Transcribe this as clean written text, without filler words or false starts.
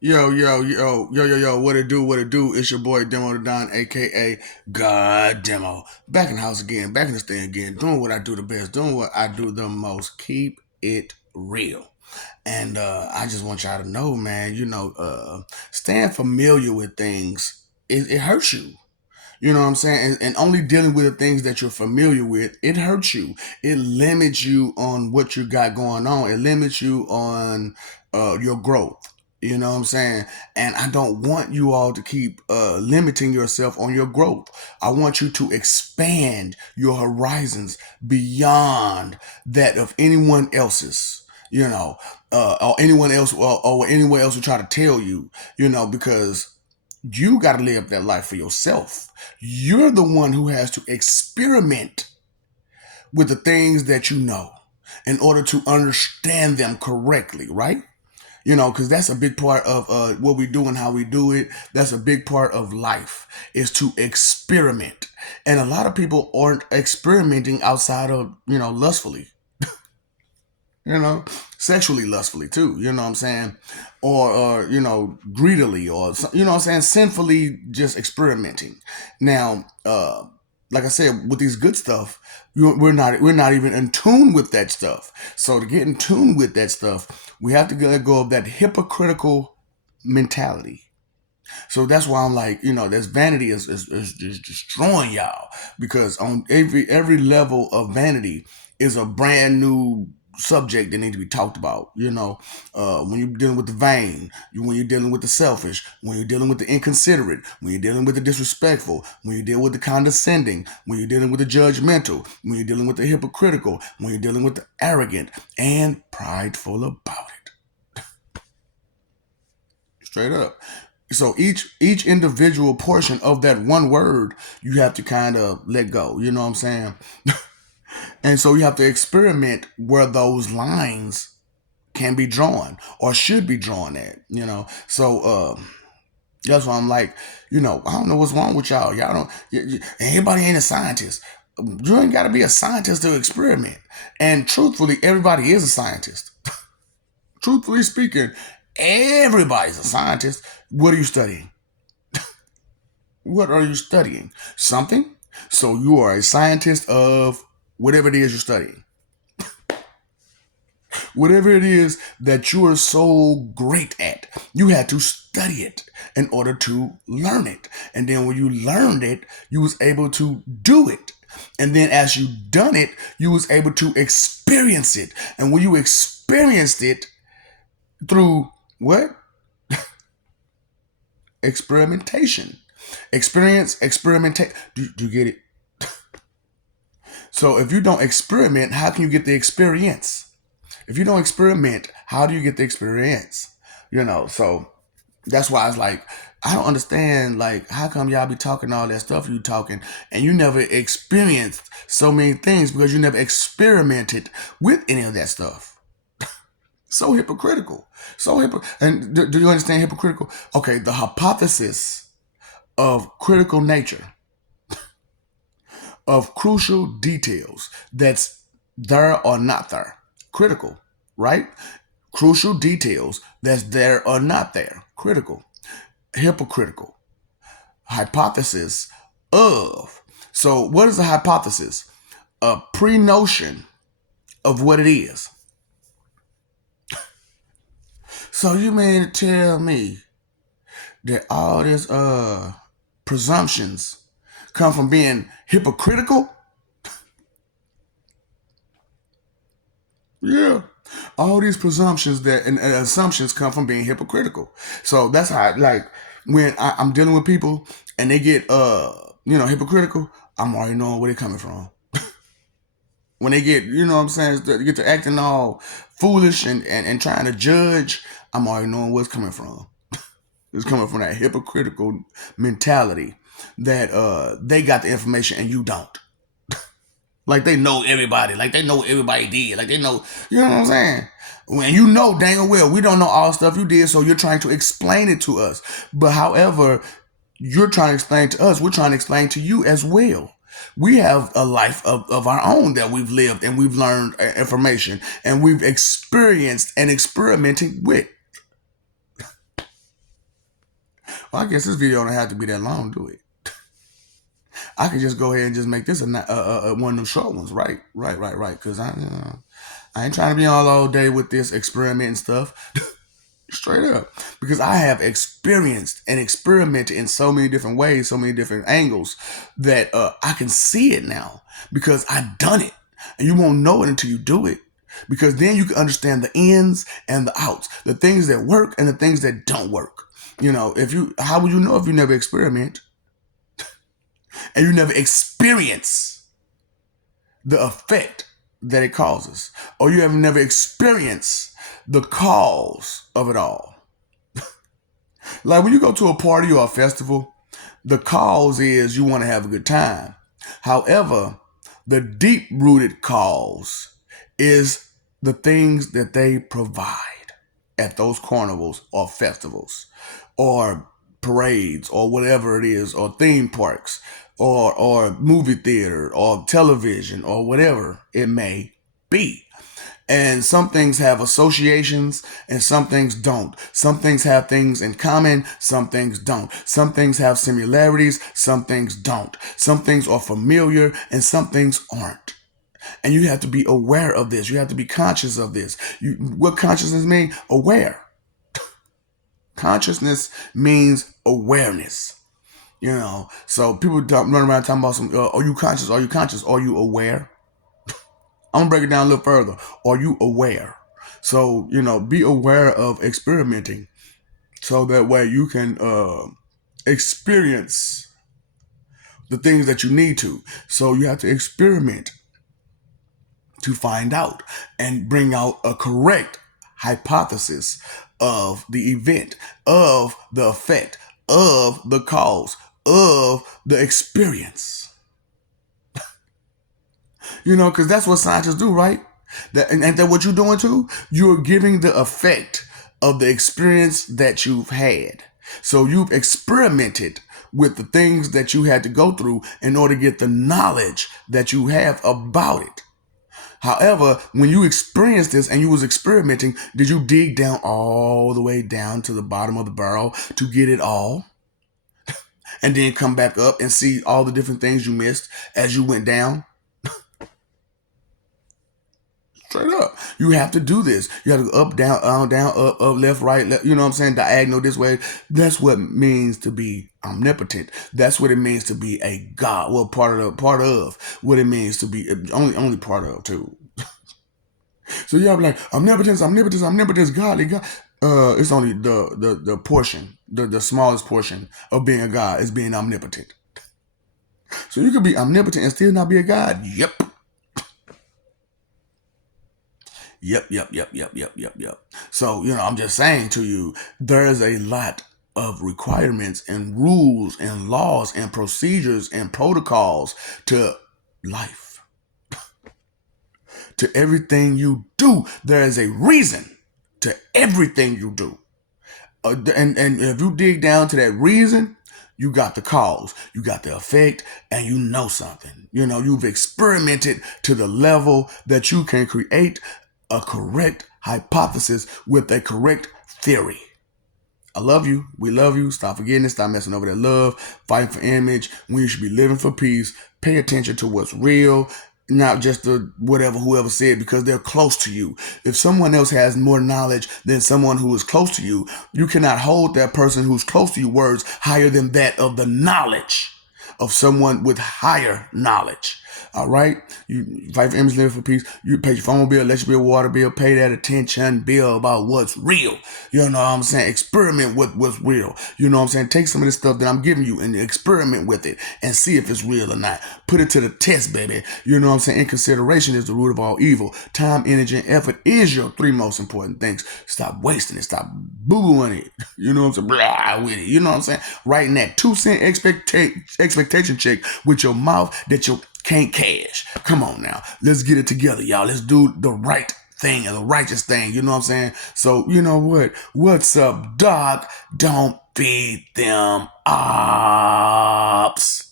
Yo, what it do? It's your boy Demo the Don, aka God Demo. Back in the house again, back in the stand again, doing what I do the best, doing what I do the most. Keep it real. And I just want y'all to know, man, staying familiar with things, it hurts you. You know what I'm saying? And only dealing with the things that you're familiar with, it hurts you. It limits you on what you got going on. It limits you on your growth. You know what I'm saying? And I don't want you all to keep limiting yourself on your growth. I want you to expand your horizons beyond that of anyone else's. Or anyone else, or anyone else who try to tell you. Because you got to live that life for yourself. You're the one who has to experiment with the things that you know in order to understand them correctly, right? Because that's a big part of what we do and how we do it. That's a big part of life is to experiment. And a lot of people aren't experimenting outside of, lustfully, you know, sexually lustfully too, you know what I'm saying? Or greedily, or, what I'm saying, sinfully just experimenting. Now, like I said, with these good stuff, we're not even in tune with that stuff. So to get in tune with that stuff, we have to let go of that hypocritical mentality. So that's why I'm like, this vanity is just destroying y'all, because on every level of vanity is a brand new subject that needs to be talked about. When you're dealing with the vain, when you're dealing with the selfish, when you're dealing with the inconsiderate, when you're dealing with the disrespectful, when you deal with the condescending, when you're dealing with the judgmental, when you're dealing with the hypocritical, when you're dealing with the arrogant and prideful about it. Straight up. So each individual portion of that one word, you have to kind of let go. You know what I'm saying? And so you have to experiment where those lines can be drawn or should be drawn at. So that's why I'm like, I don't know what's wrong with y'all. Y'all don't. Everybody ain't a scientist. You ain't got to be a scientist to experiment. And truthfully, everybody is a scientist. Truthfully speaking, everybody's a scientist. What are you studying? What are you studying? Something? So you are a scientist of whatever it is you're studying. Whatever it is that you are so great at, you had to study it in order to learn it. And then when you learned it, you was able to do it. And then as you done it, you was able to experience it. And when you experienced it through what? Experimentation. Experimentate. Do you get it? So if you don't experiment, how can you get the experience? If you don't experiment, how do you get the experience? So that's why it's like, I don't understand, like, how come y'all be talking all that stuff you talking and you never experienced so many things because you never experimented with any of that stuff. So hypocritical. And do you understand hypocritical? Okay, the hypothesis of critical nature, of crucial details that's there or not there. Critical, right? Crucial details that's there or not there. Critical. Hypocritical. Hypothesis of. So, what is a hypothesis? A pre notion of what it is. So, you mean to tell me that all this presumptions come from being hypocritical? Yeah. All these presumptions and assumptions come from being hypocritical. So that's how, like, when I'm dealing with people and they get hypocritical, I'm already knowing where they're coming from. When they get, what I'm saying, they get to acting all foolish and trying to judge, I'm already knowing where it's coming from. It's coming from that hypocritical mentality that they got the information and you don't. Like they know everybody. Like they know what everybody did. Like they know, you know what I'm saying? When you know dang well, we don't know all the stuff you did, so you're trying to explain it to us. But however, you're trying to explain to us, we're trying to explain to you as well. We have a life of our own that we've lived and we've learned information and we've experienced and experimented with. Well, I guess this video don't have to be that long, do it? I could just go ahead and just make this one of them short ones, right? Right. Because I ain't trying to be all day with this experimenting stuff. Straight up. Because I have experienced and experimented in so many different ways, so many different angles that I can see it now because I've done it. And you won't know it until you do it. Because then you can understand the ins and the outs, the things that work and the things that don't work. How would you know if you never experiment and you never experience the effect that it causes, or you have never experienced the cause of it all? Like when you go to a party or a festival, the cause is you want to have a good time. However, the deep rooted cause is the things that they provide at those carnivals or festivals or parades or whatever it is, or theme parks or movie theater or television or whatever it may be. And some things have associations and some things don't. Some things have things in common, some things don't. Some things have similarities, some things don't. Some things are familiar and some things aren't. And you have to be aware of this. You have to be conscious of this. What consciousness mean? Aware. Consciousness means awareness. So people run around talking about are you conscious? Are you conscious? Are you aware? I'm gonna break it down a little further. Are you aware? So, be aware of experimenting so that way you can experience the things that you need to. So you have to experiment to find out and bring out a correct hypothesis of the event, of the effect, of the cause, of the experience. Because that's what scientists do, right? And that what you're doing too? You're giving the effect of the experience that you've had. So you've experimented with the things that you had to go through in order to get the knowledge that you have about it. However, when you experienced this and you was experimenting, did you dig down all the way down to the bottom of the barrel to get it all? And then come back up and see all the different things you missed as you went down? Straight up. You have to do this. You have to go up, down, up, left, right, left, you know what I'm saying? Diagonal this way. That's what it means to be omnipotent. That's what it means to be a God. Well, part of what it means to be, only part of too. So you have like omnipotence, godly God. It's only the portion, the smallest portion of being a God is being omnipotent. So you could be omnipotent and still not be a God. Yep. Yep. So, I'm just saying to you, there is a lot of requirements and rules and laws and procedures and protocols to life. To everything you do, there is a reason to everything you do. And if you dig down to that reason, you got the cause, you got the effect, and you know something. You've experimented to the level that you can create a correct hypothesis with a correct theory. I love you. We love you. Stop forgetting it. Stop messing over that love. Fighting for image when you should be living for peace. Pay attention to what's real, not just the whoever said, because they're close to you. If someone else has more knowledge than someone who is close to you, you cannot hold that person who's close to you words higher than that of the knowledge of someone with higher knowledge. All right? You fight for image, live for peace. You pay your phone bill, electric bill, water bill, pay that attention bill about what's real. You know what I'm saying? Experiment with what's real. You know what I'm saying? Take some of this stuff that I'm giving you and experiment with it and see if it's real or not. Put it to the test, baby. You know what I'm saying? Inconsideration is the root of all evil. Time, energy, and effort is your three most important things. Stop wasting it. Stop boo-booing it. You know what I'm saying? Blah with it. You know what I'm saying? Writing that 2-cent expectation check with your mouth that you can't cash. Come on now. Let's get it together, y'all. Let's do the right thing and the righteous thing. You know what I'm saying? So, you know what? What's up, dog? Don't feed them ops.